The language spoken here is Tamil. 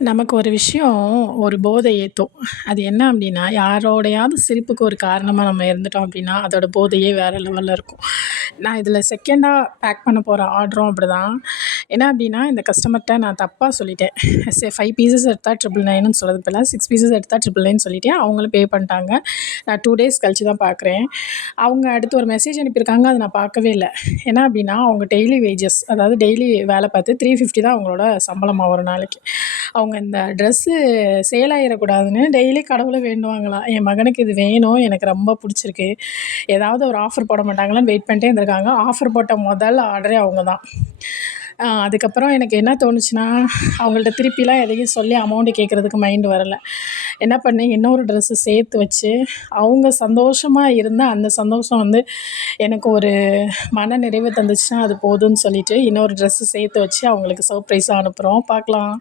நமக்கு ஒரு விஷயம் ஒரு போதை ஏத்தும். அது என்ன அப்டின்னா, யாரோடையாவது சிரிப்புக்கு ஒரு காரணமா நம்ம இருந்துட்டோம் அப்டின்னா, அதோட போதையே வேற லெவல்ல இருக்கும். நான் இதில செகண்டா பேக் பண்ண போற ஆர்டரும் அப்படிதான். என்ன அப்டின்னா, இந்த கஸ்டமர்ட்ட நான் தப்பா சொல்லிட்டேன். 5 பீஸஸ் எடுத்தா 999ன்னு சொல்றதுக்கு பதிலா 6 பீஸஸ் எடுத்தா 999 சொல்லிட்டேன். அவங்களும் பே பண்ணிட்டாங்க. நான் 2 டேஸ் கழிச்சு தான் பார்க்குறேன். அவங்க அடுத்து ஒரு மெசேஜ் அனுப்பியிருக்காங்க. அத நான் பார்க்கவே இல்ல. என்ன அப்டின்னா, அவங்க டெய்லி வேஜஸ் அதாவது டெய்லி வேல பார்த்து 350 தான் அவங்களோட சம்பளமா ஒரு நாளைக்கு. அவங்க இந்த ட்ரெஸ்ஸு சேல் ஆயிறக்கூடாதுன்னு டெய்லி கடவுள வேண்டுவாங்களாம். என் மகனுக்கு இது வேணும். எனக்கு ரொம்ப புடிச்சிருக்கு. ஏதாவது ஒரு ஆஃபர் போட மாட்டாங்களான்னு வெயிட் பண்ணிட்டே இருந்திருக்காங்க. ஆஃபர் போட்ட முதல் ஆர்டரே அவங்க தான். அதுக்கப்புறம் எனக்கு என்ன தோணுச்சுன்னா, அவங்கள்ட்ட திருப்பிலாம் எதையும் சொல்லி அமௌண்ட் கேட்கறதுக்கு மைண்ட் வரல. என்ன பண்ணேன், இன்னொரு ட்ரெஸ்ஸு சேர்த்து வச்சு, அவங்க சந்தோஷமா இருந்தா அந்த சந்தோஷம் வந்து எனக்கு ஒரு மன நிறைவு தந்துச்சுன்னா, அது போதும்ன்னு சொல்லிட்டு இன்னொரு ட்ரெஸ்ஸு சேர்த்து வச்சு அவங்களுக்கு சர்ப்ரைஸா அனுப்புறோம். பார்க்கலாம்.